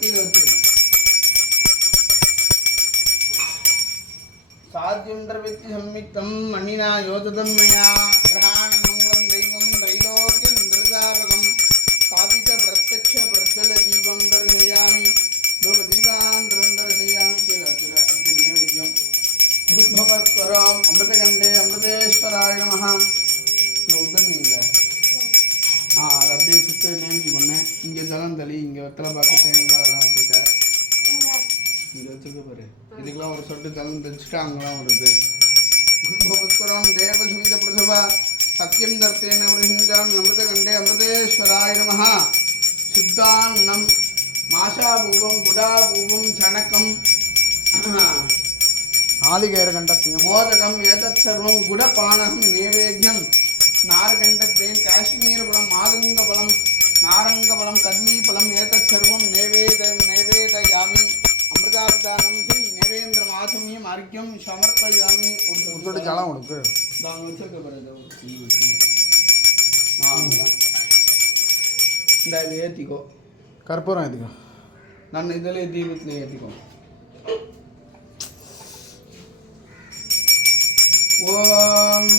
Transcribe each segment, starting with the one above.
கீழே வச்சு சாத்தியம் திரவித்தி சம்மித்தம் மண்ணினா யோததன்மயா கிரகாணம் மங்களம் தெய்வம் தைலோக்கியம் திருதாபகம் ஸ்தாபித பிரத்யக்ஷ பிரஜல தீபம் தரிசயாமி தூர தீபாந்தரம் தரிசயாமி கீழே வச்சு அடுத்த நைவேத்தியம் புத்பவத்வரம் அமிர்தகண்டே அமிர்தேஸ்வராய நமஹ. இந்த உதவி இல்லை அதை அப்படியே சுற்றி நேமிச்சு பண்ணேன். இங்கே ஜலம் தளி, இங்கே வெத்தலை பார்க்க தேங்காய் அதெல்லாம் வச்சுருக்கேன். இங்கே வச்சுருக்க பாரு, இதுக்கெல்லாம் ஒரு சொட்டு ஜலம் தெளிச்சுட்டு அங்கெல்லாம் வருது. குருபுத்திரம் தேவசுமித பிரசவா சத்தியம் தர்த்தேன விரஹிஞ்சாம் அமிர்தகண்டே அமிர்தேஸ்வராய நமஹ. சுத்தான்னம் மாஷாபூபம் குடாபூபம் சனக்கம் ஆலிகேரகண்டத்தையும் மோதகம் ஏதத் சர்வம் குடபானகம் நைவேத்தியம் நாரகண்டத்தேன் காஷ்மீரபலம் மாதுங்கபலம் நாரங்கபலம் கத்மீபலம் ஏதத் சர்வம் நைவேதயாமி அமிர்தாபிதானம் ஸ்ரீ நைவேந்திர மாசமியம் அர்க்கியம் சமர்ப்பயாமி. ஒரு ஜலம் கொடுக்கு நாங்கள் வச்சிருக்க பாருங்க. இந்த இது ஏற்றிக்கோ, கற்பூரம் ஏற்றிக்கோ, நான் இதில் தீபத்தில் ஏற்றிக்கோ. ஓம்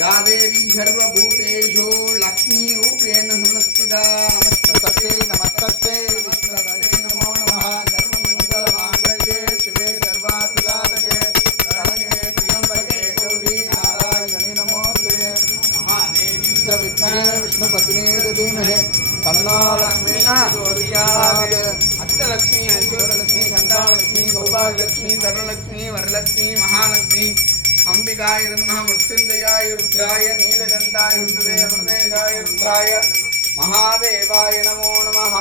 या देवी सर्वभूतेषु लक्ष्मीरूपेण संस्थिता नमस्तस्यै नमस्तस्यै नमस्तस्यै नमो नमः. सर्वमङ्गलमाङ्गल्ये शिवे सर्वार्थसाधके शरण्ये त्र्यम्बके गौरी नारायणी नमोस्तुते. महादेवी च विद्महे विष्णुपत्नी च धीमहि तन्नो लक्ष्मी प्रचोदयात्. अष्टलक्ष्मी ऐश्वर्यलक्ष्मी सन्तानलक्ष्मी सौभाग्यलक्ष्मी धनलक्ष्मी वरलक्ष्मी महालक्ष्मी अंबिकाय नमः. मृत्युंजयाय रुद्राय नीलकंठाय अमृतेशाय रुद्राय महादेवाय नमो नमः.